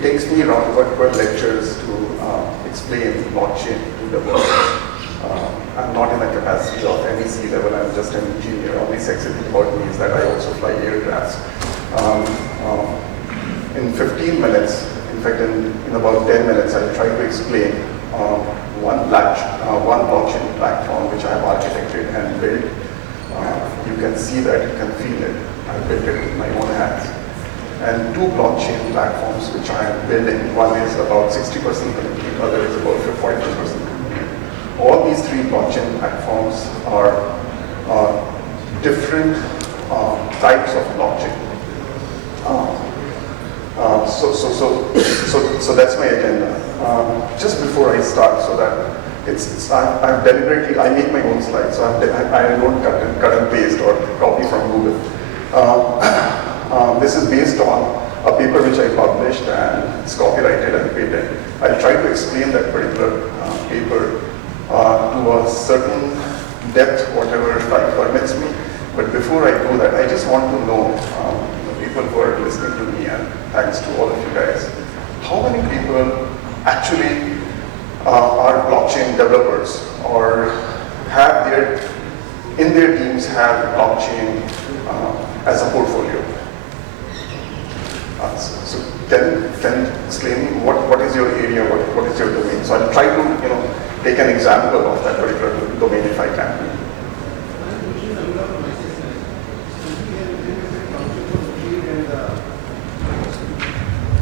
it takes me around about 12 lectures to explain blockchain to developers. I'm not in a capacity of any C-level, I'm just an engineer. Only sexy thing about me is that I also fly aircrafts. In 15 minutes, in fact in about 10 minutes, I'll try to explain one blockchain platform which I have architected and built. You can see that, you can feel it. I built it with my own hands. And two blockchain platforms which I am building. One is about 60% complete, other is about 40% complete. All these three blockchain platforms are different types of blockchain. So that's my agenda. Just before I start, so that I'm deliberately, I make my own slides, so I don't cut and paste or copy from Google. This is based on a paper which I published and it's copyrighted and patented. I'll try to explain that particular paper to a certain depth, whatever time permits me. But before I do that, I just want to know, the people who are listening to me, and thanks to all of you guys, how many people actually are blockchain developers or have in their teams have blockchain as a portfolio? So can you explain me what is your area, what is your domain? So I'll try to take an example of that particular domain if I can.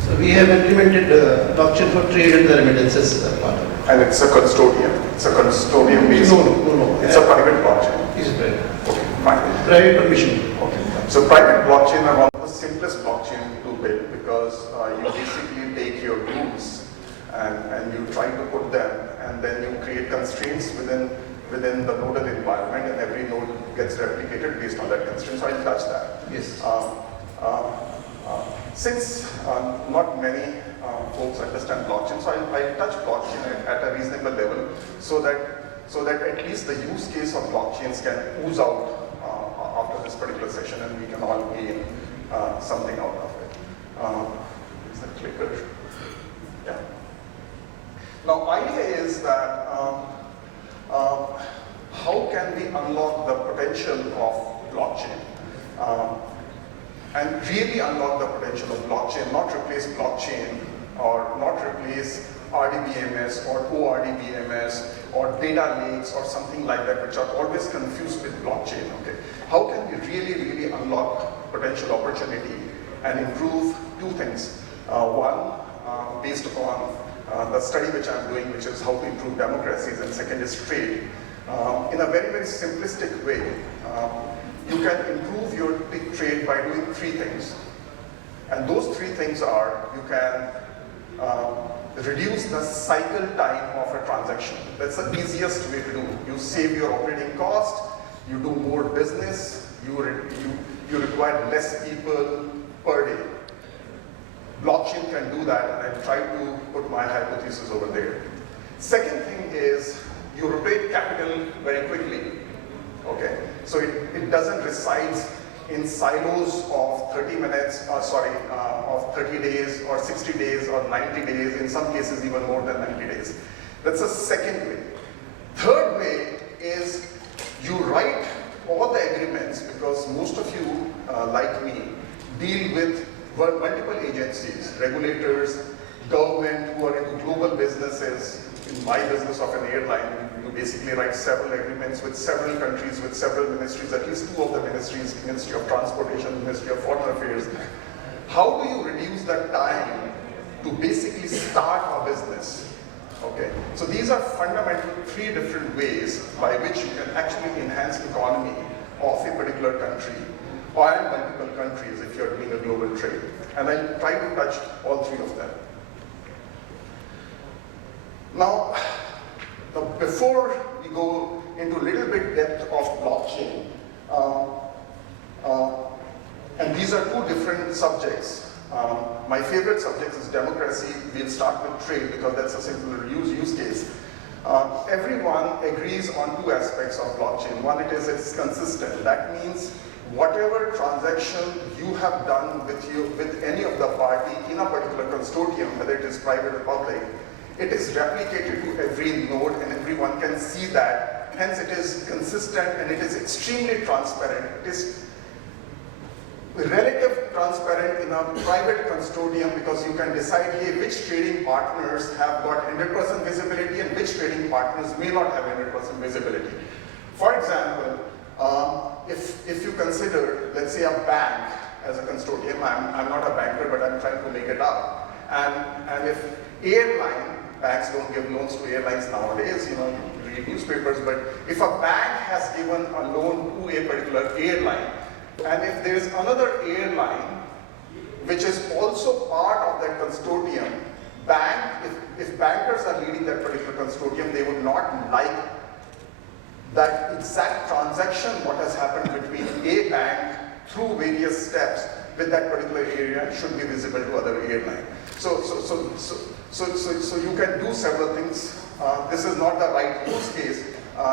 So we have implemented blockchain for trade and the remittances part of it. And it's a custodian. It's a custodian based. No. It's a private blockchain. It's private. Okay, fine. Private permission. Okay. So private blockchain are one of the simplest blockchain to build because you basically take your rules and you try to put them, and then you create constraints within the nodal environment, and every node gets replicated based on that constraint. So I'll touch that. Yes. Since not many folks understand blockchain, so I'll touch blockchain at a reasonable level so that at least the use case of blockchains can ooze out after this particular session, and we can all gain something out of it. Is that clicker? Yeah. Now, idea is that how can we unlock the potential of blockchain? And really unlock the potential of blockchain, not replace blockchain or not replace RDBMS or ORDBMS or data lakes or something like that, which are always confused with blockchain. Okay, how can we really unlock potential opportunity and improve two things? One, based upon the study which I'm doing, which is how to improve democracies, and second is trade. In a very simplistic way, you can improve your trade by doing three things. And those three things are, you can reduce the cycle time of a transaction. That's the easiest way to do. You save your operating cost, you do more business, you require less people per day. Blockchain can do that, and I'll try to put my hypothesis over there. Second thing is, you rotate capital very quickly. Okay, so it doesn't reside in silos of 30 minutes, of 30 days or 60 days or 90 days, in some cases even more than 90 days. That's the second way. Third way is you write all the agreements, because most of you, like me, deal with multiple agencies, regulators, government who are into global businesses. In my business of an airline, you basically write several agreements with several countries, with several ministries, at least two of the ministries, Ministry of Transportation, Ministry of Foreign Affairs. How do you reduce that time to basically start a business? Okay, so these are fundamental three different ways by which you can actually enhance the economy of a particular country or multiple countries if you're doing a global trade. And I'll try to touch all three of them. Now, before we go into a little bit depth of blockchain, and these are two different subjects. My favorite subject is democracy. We'll start with trade because that's a simpler use case. Everyone agrees on two aspects of blockchain. One, it's consistent. That means whatever transaction you have done with any of the party in a particular consortium, whether it is private or public, it is replicated to every node and everyone can see that. Hence it is consistent and it is extremely transparent. It is relative transparent in a private consortium because you can decide, hey, which trading partners have got 100% visibility and which trading partners may not have 100% visibility. For example, if you consider, let's say, a bank as a consortium, I'm not a banker, but I'm trying to make it up. And if banks don't give loans to airlines nowadays, you read newspapers, but if a bank has given a loan to a particular airline, and if there is another airline which is also part of that consortium, if bankers are leading that particular consortium, they would not like that exact transaction, what has happened between a bank through various steps with that particular airline should be visible to other airline. So you can do several things. This is not the right use case.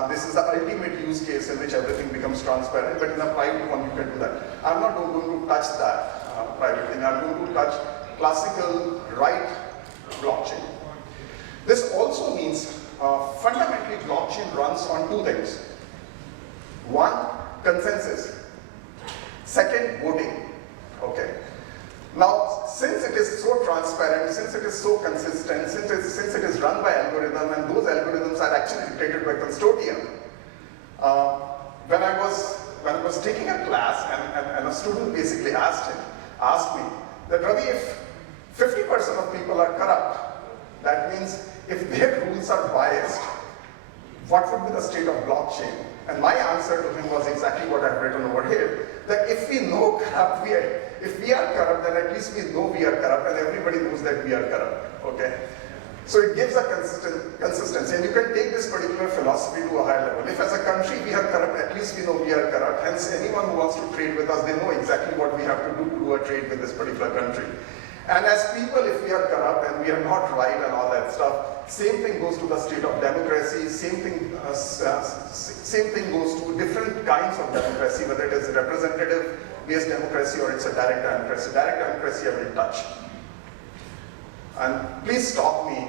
This is the ultimate use case in which everything becomes transparent, but in a private one you can do that. I'm not going to touch that private thing. I'm going to touch classical right blockchain. This also means fundamentally blockchain runs on two things. One, consensus. Second, voting. Okay. Now, since it is so transparent, since it is so consistent, since it is run by algorithm, and those algorithms are actually dictated by consortium, when I was taking a class, and a student basically asked me that, Ravi, if 50% of people are corrupt, that means if their rules are biased, what would be the state of blockchain? And my answer to him was exactly what I've written over here, that if we know corrupt, if we are corrupt, then at least we know we are corrupt, and everybody knows that we are corrupt, okay? So it gives a consistency, and you can take this particular philosophy to a higher level. If as a country we are corrupt, at least we know we are corrupt, hence anyone who wants to trade with us, they know exactly what we have to do a trade with this particular country. And as people, if we are corrupt and we are not right and all that stuff, same thing goes to the state of democracy, same thing goes to different kinds of democracy, whether it is representative-based democracy or it's a direct democracy. Direct democracy I will touch. And please stop me,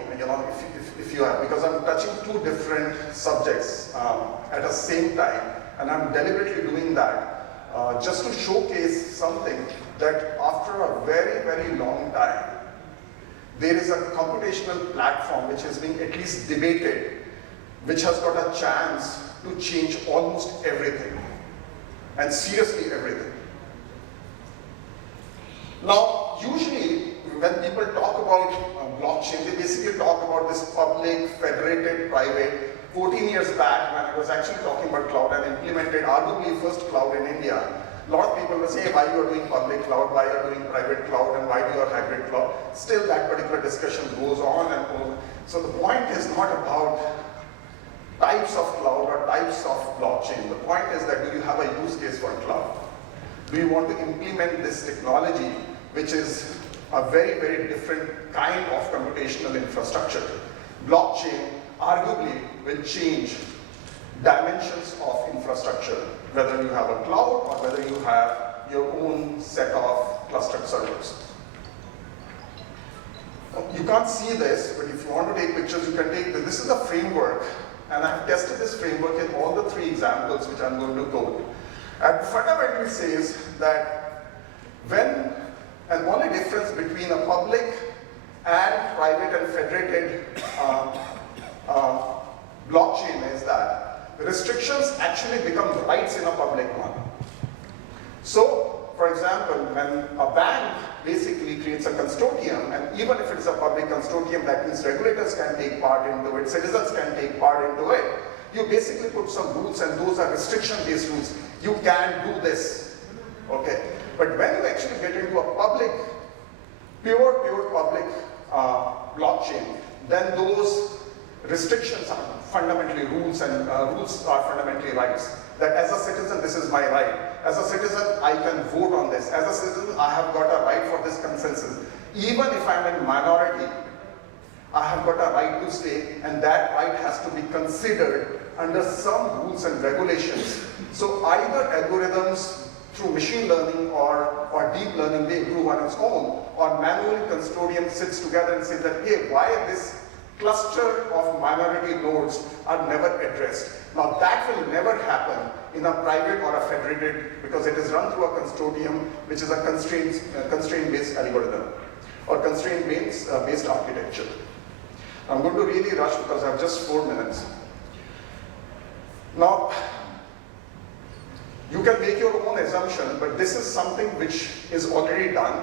if you have, because I'm touching two different subjects at the same time, and I'm deliberately doing that just to showcase something that after a very, very long time, there is a computational platform which is being at least debated, which has got a chance to change almost everything, and seriously everything. Now, usually when people talk about blockchain, they basically talk about this public, federated, private. 14 years back, when I was actually talking about cloud and implemented arguably first cloud in India, a lot of people will say, why you are doing public cloud, why you are doing private cloud, and why do you are hybrid cloud. Still that particular discussion goes on and on. So the point is not about types of cloud or types of blockchain. The point is that do you have a use case for cloud? Do you want to implement this technology, which is a very, very different kind of computational infrastructure? Blockchain arguably will change dimensions of infrastructure, whether you have a cloud or whether you have your own set of clustered servers. You can't see this, but if you want to take pictures, you can take this. This is the framework, and I've tested this framework in all the three examples which I'm going to quote. And fundamentally says that when, and only difference between a public and private and federated blockchain is that restrictions actually become rights in a public one. So, for example, when a bank basically creates a consortium, and even if it's a public consortium, that means regulators can take part into it, citizens can take part into it. You basically put some rules, and those are restriction-based rules. You can do this, okay? But when you actually get into a public, pure public blockchain, then those restrictions are fundamentally rules, and rules are fundamentally rights. That as a citizen, this is my right. As a citizen, I can vote on this. As a citizen, I have got a right for this consensus. Even if I'm in minority, I have got a right to say, and that right has to be considered under some rules and regulations. So either algorithms through machine learning or deep learning, they improve on its own, or manually custodian sits together and says that, hey, why this cluster of minority nodes are never addressed. Now that will never happen in a private or a federated, because it is run through a consortium, which is a constraint-based algorithm, or constraint-based architecture. I'm going to really rush because I have just 4 minutes. Now, you can make your own assumption, but this is something which is already done,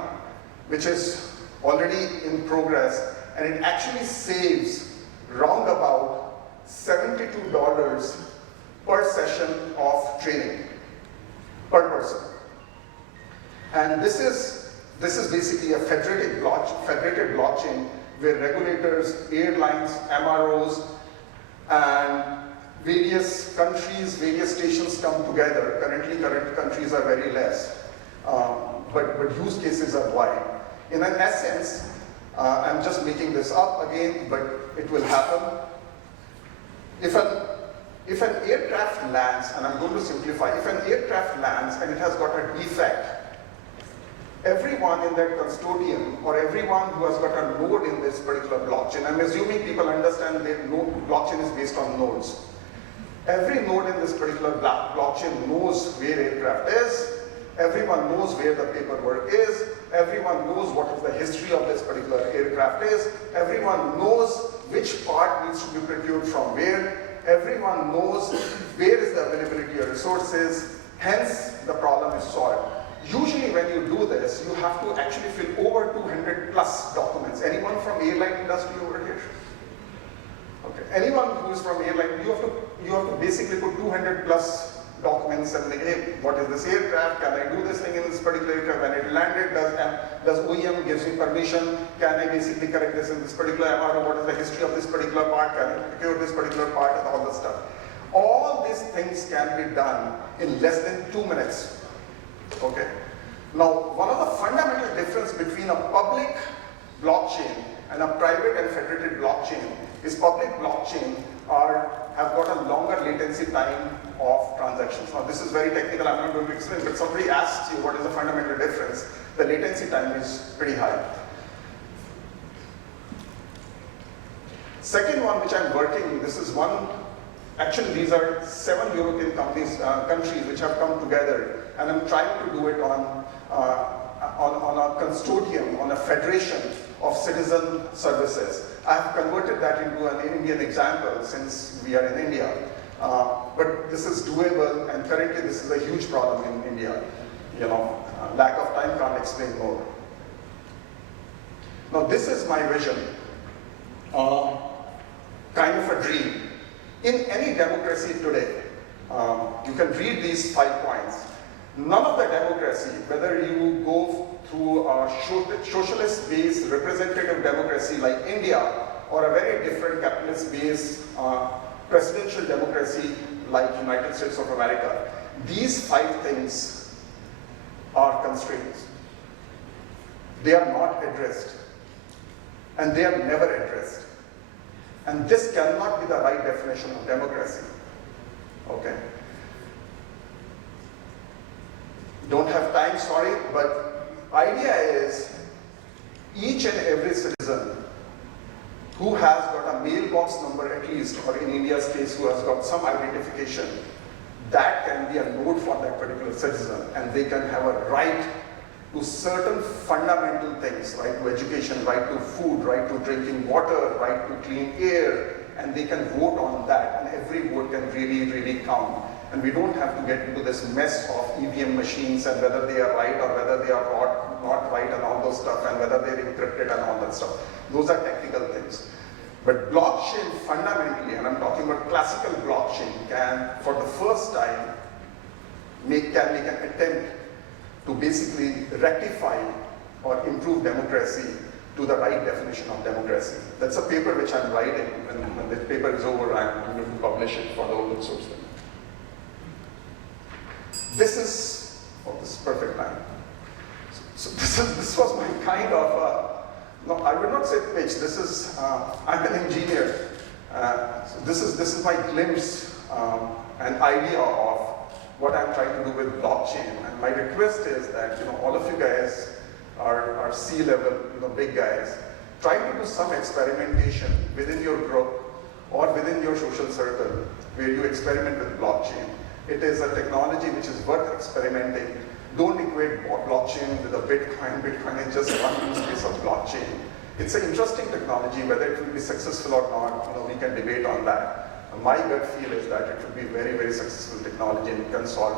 which is already in progress, and it actually saves round about $72 per session of training per person. And this is basically a federated blockchain where regulators, airlines, MROs, and various countries, various stations come together. Currently, countries are very less, but use cases are wide. In an essence, I'm just making this up again, but it will happen. If an aircraft lands, and I'm going to simplify, if an aircraft lands and it has got a defect, everyone in that consortium or everyone who has got a node in this particular blockchain, I'm assuming people understand that blockchain is based on nodes. Every node in this particular blockchain knows where aircraft is, everyone knows where the paperwork is, everyone knows what is the history of this particular aircraft is, everyone knows which part needs to be procured from where, everyone knows where is the availability of resources, hence the problem is solved. Usually when you do this, you have to actually fill over 200 plus documents. Anyone from airline industry over here? Okay. Anyone who is from airline, you have to basically put 200 plus documents and like, hey, what is this aircraft? Can I do this thing in this particular aircraft? When it landed, does OEM gives me permission? Can I basically correct this in this particular MRO? What is the history of this particular part? Can I procure this particular part and all this stuff? All these things can be done in less than 2 minutes. Okay. Now, one of the fundamental difference between a public blockchain and a private and federated blockchain is public blockchain have got a longer latency time of transactions. Now, this is very technical, I'm not going to explain, but somebody asks you what is the fundamental difference, the latency time is pretty high. Second one which I'm working, this is one, actually these are 7 European countries which have come together, and I'm trying to do it on a consortium, on a federation of citizen services. I have converted that into an Indian example since we are in India. But this is doable, and currently this is a huge problem in India. You know, lack of time can't explain more. Now this is my vision, kind of a dream. In any democracy today, you can read these 5 points. None of the democracy, whether you go through a socialist-based representative democracy like India, or a very different capitalist-based presidential democracy like United States of America, these 5 things are constraints. They are not addressed, and they are never addressed. And this cannot be the right definition of democracy. Okay? Don't have time, sorry, but idea is each and every citizen who has got a mailbox number at least, or in India's case, who has got some identification, that can be a node for that particular citizen, and they can have a right to certain fundamental things, right to education, right to food, right to drinking water, right to clean air, and they can vote on that, and every vote can really, really count. And we don't have to get into this mess of EVM machines and whether they are right or whether they are not right and all those stuff, and whether they're encrypted and all that stuff. Those are technical things. But blockchain fundamentally, and I'm talking about classical blockchain, can, for the first time, make an attempt to basically rectify or improve democracy to the right definition of democracy. That's a paper which I'm writing, and when the paper is over, I'm going to publish it for the open source thing. This is perfect time. So this was my kind of No, I would not say pitch. This is, I'm an engineer. So this is my glimpse, an idea of what I'm trying to do with blockchain. And my request is that, all of you guys are C-level, big guys. Try to do some experimentation within your group or within your social circle where you experiment with blockchain. It is a technology which is worth experimenting. Don't equate blockchain with a Bitcoin. Bitcoin is just one use case of blockchain. It's an interesting technology. Whether it will be successful or not, we can debate on that. My gut feel is that it will be very, very successful technology and it can solve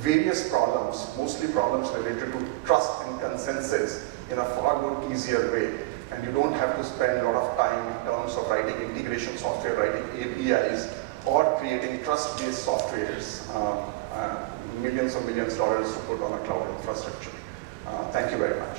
various problems, mostly problems related to trust and consensus in a far more easier way. And you don't have to spend a lot of time in terms of writing integration software, writing APIs, or creating trust-based softwares, millions of millions of dollars to put on a cloud infrastructure. Thank you very much.